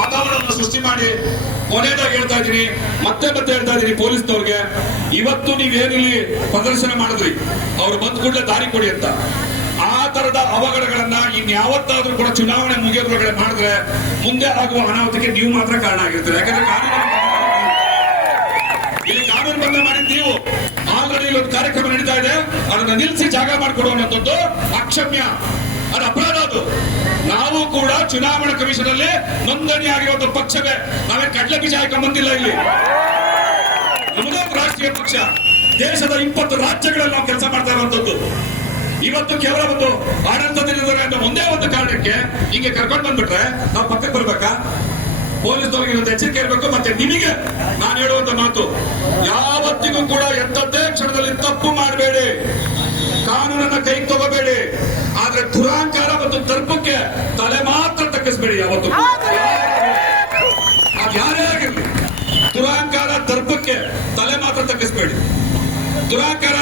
ವಾತಾವರಣವನ್ನು ಸೃಷ್ಟಿ ಮಾಡಿ ಕೊನೆಯದಾಗಿ ಹೇಳ್ತಾ ಇದ್ದೀನಿ, ಮತ್ತೆ ಹೇಳ್ತಾ ಇದ್ದೀನಿ ಪೊಲೀಸ್ನವ್ರಿಗೆ, ಇವತ್ತು ನೀವೇನಿಲ್ಲಿ ಪ್ರದರ್ಶನ ಮಾಡಿದ್ರಿ, ಅವ್ರು ಬಂದ್ ಕೂಡಲೇ ದಾರಿ ಕೊಡಿ ಅಂತ, ಆ ತರದ ಅವಘಡಗಳನ್ನ ಇನ್ಯಾವತ್ತಾದ್ರೂ ಕೂಡ ಚುನಾವಣೆ ಮುಗಿಯೋದ್ರೊಳಗಡೆ ಮಾಡಿದ್ರೆ ಮುಂದೆ ಆಗುವ ಅನಾಹುತಕ್ಕೆ ನೀವು ಮಾತ್ರ ಕಾರಣ ಆಗಿರ್ತೀರಿ. ಯಾಕಂದ್ರೆ ಇಲ್ಲಿ ಕಾನೂನು ಭಂಗ ಮಾಡಿದ್ ನೀವು. ಆಲ್ರೆಡಿ ಇಲ್ಲೊಂದು ಕಾರ್ಯಕ್ರಮ ನಡೀತಾ ಇದೆ, ಅದನ್ನ ನಿಲ್ಲಿಸಿ ಜಾಗ ಮಾಡಿಕೊಡುವಂತದ್ದು ಅಕ್ಷಮ್ಯ, ಅದು ಅಪರಾಧ. ಅದು ನಾವು ಕೂಡ ಚುನಾವಣಾ ಕಮಿಷನ್ ಅಲ್ಲಿ ನೋಂದಣಿ ಆಗಿರುವಂತ ಪಕ್ಷವೇ, ನಾವೇ ಕಡ್ಲೆ ಬೀಜ ಹಾಕೊಂಡ್ ಬಂದಿಲ್ಲ. ಇಲ್ಲಿ ನಮ್ಮದೊಂದು ರಾಷ್ಟ್ರೀಯ ಪಕ್ಷ, ದೇಶದ 20 ರಾಜ್ಯಗಳಲ್ಲಿ ನಾವು ಕೆಲಸ ಮಾಡ್ತಾ ಇರುವಂತದ್ದು. ಇವತ್ತು ಕೇವಲ ಒಂದು ಆಡಳಿತದಲ್ಲಿದ್ದಾರೆ ಅಂತ ಒಂದೇ ಒಂದು ಕಾರಣಕ್ಕೆ ಹಿಂಗೆ ಕರ್ಕೊಂಡು ಬಂದ್ಬಿಟ್ರೆ ನಾವು ಪಕ್ಕಕ್ಕೆ ಬರ್ಬೇಕಾ? ಪೊಲೀಸ್ನವ್ರಿಗೆ ಒಂದು ಎಚ್ಚರಿಕೆ ಇರಬೇಕು. ಮತ್ತೆ ನಿಮಗೆ ನಾನು ಹೇಳುವಂತ ಮಾತು, ಯಾವತ್ತಿಗೂ ಕೂಡ ಎಂತದ್ದೇ ಕ್ಷಣದಲ್ಲಿ ತಪ್ಪು ಮಾಡಬೇಡಿ, ಕಾನೂನನ್ನ ಕೈಗೆ ತಗೋಬೇಡಿ. ಆದ್ರೆ ದುರಾಂಕಾರ ಮತ್ತು ದರ್ಪಕ್ಕೆ ತಲೆ ಮಾತ್ರ ತಗ್ಗಿಸಬೇಡಿ. ಯಾವತ್ತು ಅದು ಯಾರೇ ಆಗಿರ್ಲಿ, ದುರಾಂಕಾರ ದರ್ಪಕ್ಕೆ ತಲೆ ಮಾತ್ರ ತಗ್ಗಿಸಬೇಡಿ. ದುರಾಂಕಾರ